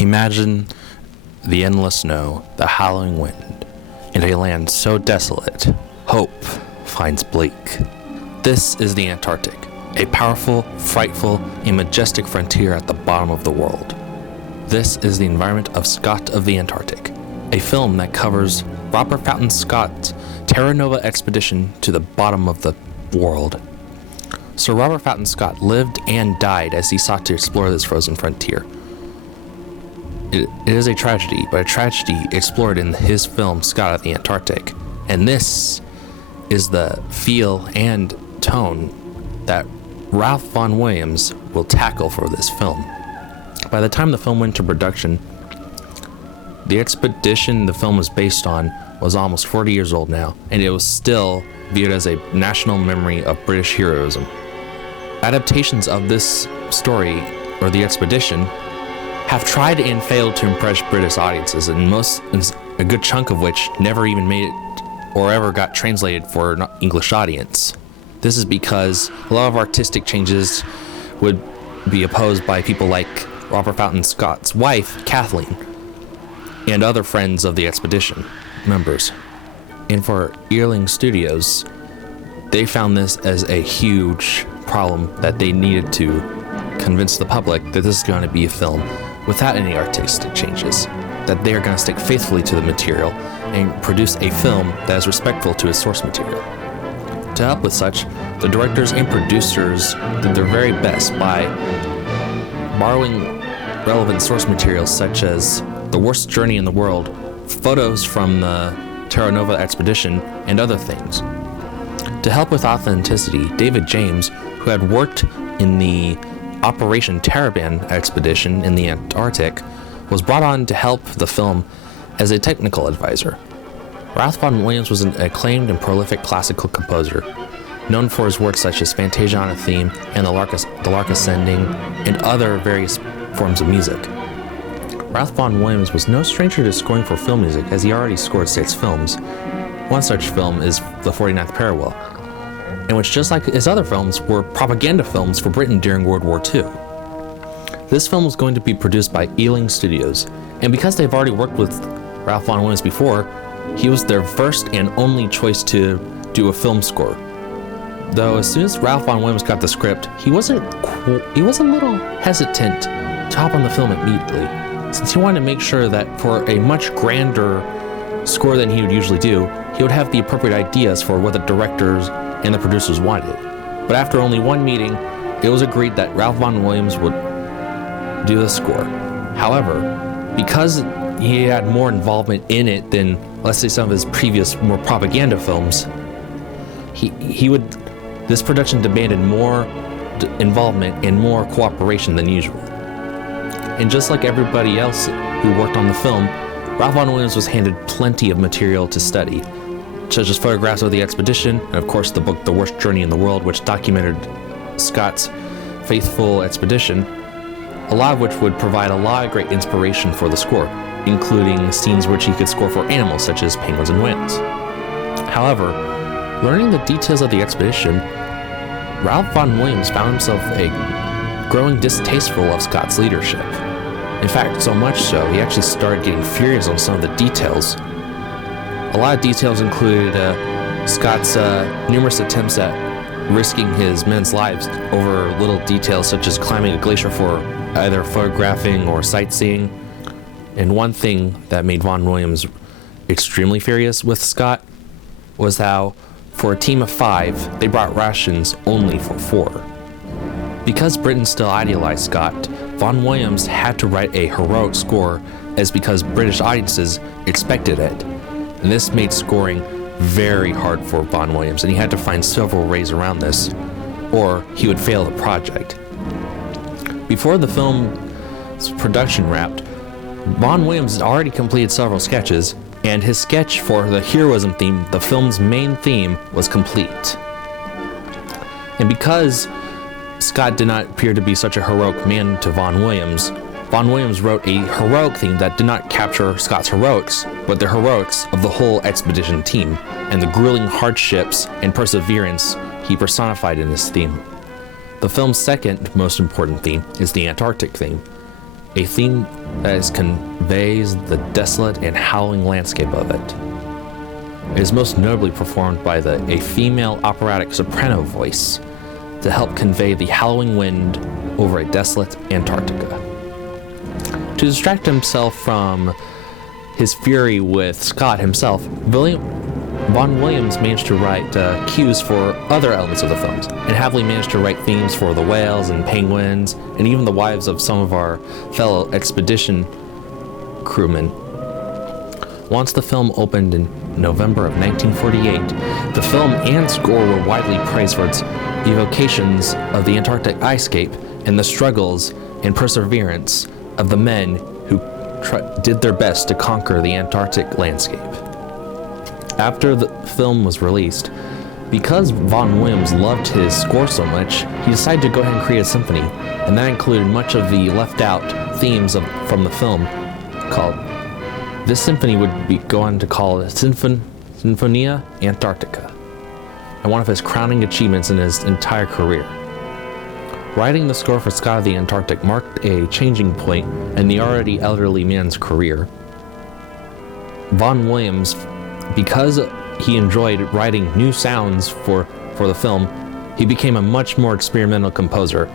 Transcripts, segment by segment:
Imagine the endless snow, the howling wind, in a land so desolate, hope finds bleak. This is the Antarctic, a powerful, frightful, and majestic frontier at the bottom of the world. This is the environment of Scott of the Antarctic, a film that covers Robert Fountain Scott's Terra Nova expedition to the bottom of the world. Sir Robert Fountain Scott lived and died as he sought to explore this frozen frontier. It is a tragedy, but a tragedy explored in his film Scott of the Antarctic. And this is the feel and tone that Ralph Vaughan Williams will tackle for this film. By the time the film went to production, the expedition the film was based on was almost 40 years old now, and it was still viewed as a national memory of British heroism. Adaptations of this story, or the expedition, have tried and failed to impress British audiences, and a good chunk of which never even made it or ever got translated for an English audience. This is because a lot of artistic changes would be opposed by people like Robert Fountain Scott's wife, Kathleen, and other friends of the expedition members. And for Earling Studios, they found this as a huge problem that they needed to convince the public that this is going to be a film without any artistic changes, that they are going to stick faithfully to the material and produce a film that is respectful to its source material. To help with such, the directors and producers did their very best by borrowing relevant source materials such as The Worst Journey in the World, photos from the Terra Nova expedition, and other things. To help with authenticity, David James, who had worked in the Operation Terraband expedition in the Antarctic, was brought on to help the film as a technical advisor. Ralph Vaughan Williams was an acclaimed and prolific classical composer, known for his works such as Fantasia on a Theme and the Lark Ascending, and other various forms of music. Ralph Vaughan Williams was no stranger to scoring for film music, as he already scored 6 films. One such film is The 49th Parallel, in which, just like his other films, were propaganda films for Britain during World War II. This film was going to be produced by Ealing Studios, and because they've already worked with Ralph Vaughan Williams before, he was their first and only choice to do a film score. Though as soon as Ralph Vaughan Williams got the script, he was a little hesitant to hop on the film immediately, since he wanted to make sure that for a much grander score than he would usually do, he would have the appropriate ideas for what the directors and the producers wanted. But after only one meeting, it was agreed that Ralph Vaughan Williams would do the score. However, because he had more involvement in it than, let's say, some of his previous more propaganda films, this production demanded more involvement and more cooperation than usual. And just like everybody else who worked on the film, Ralph Vaughan Williams was handed plenty of material to study, such as photographs of the expedition, and of course the book The Worst Journey in the World, which documented Scott's faithful expedition, a lot of which would provide a lot of great inspiration for the score, including scenes which he could score for animals such as penguins and whales. However, learning the details of the expedition, Ralph Vaughan Williams found himself growing distasteful of Scott's leadership. In fact, so much so, he actually started getting furious on some of the details. A lot of details included Scott's numerous attempts at risking his men's lives over little details such as climbing a glacier for either photographing or sightseeing. And one thing that made Vaughan Williams extremely furious with Scott was how, for a team of 5, they brought rations only for 4. Because Britain still idealized Scott, Vaughan Williams had to write a heroic score because British audiences expected it. And this made scoring very hard for Vaughan Williams, and he had to find several ways around this, or he would fail the project. Before the film's production wrapped, Vaughan Williams had already completed several sketches, and his sketch for the heroism theme, the film's main theme, was complete. And because Scott did not appear to be such a heroic man to Vaughan Williams wrote a heroic theme that did not capture Scott's heroics, but the heroics of the whole expedition team, and the grueling hardships and perseverance he personified in this theme. The film's second most important theme is the Antarctic theme. a theme that conveys the desolate and howling landscape of it. It is most notably performed by a female operatic soprano voice to help convey the howling wind over a desolate Antarctica. To distract himself from his fury with Scott himself, Vaughan Williams managed to write cues for other elements of the films, and happily managed to write themes for the whales and penguins, and even the wives of some of our fellow expedition crewmen. Once the film opened in November of 1948, the film and score were widely praised for its evocations of the Antarctic ice cape and the struggles and perseverance of the men who did their best to conquer the Antarctic landscape. After the film was released, because Vaughan Williams loved his score so much, he decided to go ahead and create a symphony, and that included much of the left out themes from the film. This symphony would go on to call it Sinfonia Antarctica, and one of his crowning achievements in his entire career. Writing the score for Scott of the Antarctic marked a changing point in the already elderly man's career. Vaughan Williams, because he enjoyed writing new sounds for the film, he became a much more experimental composer,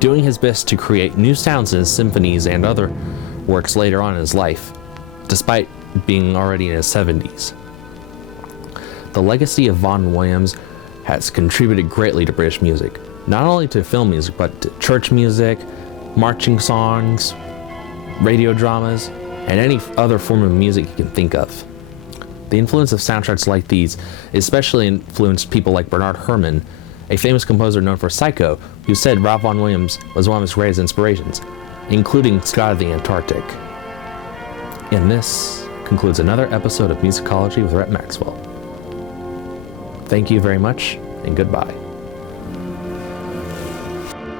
doing his best to create new sounds in his symphonies and other works later on in his life, despite being already in his 70s. The legacy of Vaughan Williams has contributed greatly to British music, not only to film music, but to church music, marching songs, radio dramas, and any other form of music you can think of. The influence of soundtracks like these especially influenced people like Bernard Herrmann, a famous composer known for Psycho, who said Ralph Vaughan Williams was one of his greatest inspirations, including Scott of the Antarctic. And this concludes another episode of Musicology with Rhett Maxwell. Thank you very much, and goodbye.